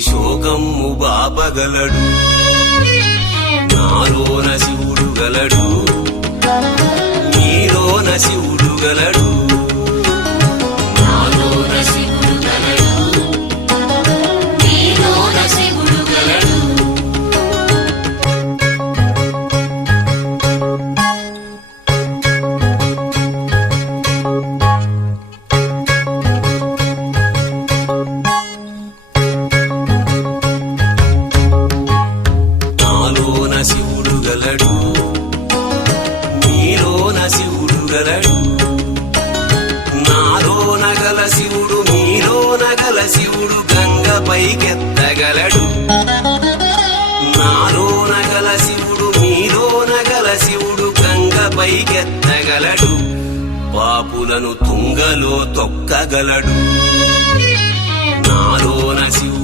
శోకమ్ము బాపగలడు. నాలోన శివుడు గలడు, నీలోన శివుడు గలడు. నాలోన శివుడు గలడు, నీలోన శివుడు గలడు. నాలోన శివుడు గలడు, నీలోన శివుడు గలడు. నాలోన గల శివుడు నీలోన గల శివుడు గంగపైకెత్తగలడు. నాలోన గల శివుడు నీలోన గల శివుడు గంగపైకెత్తగలడు. పాపులను తుంగలో తొక్కగలడు. నాలోన శివుడు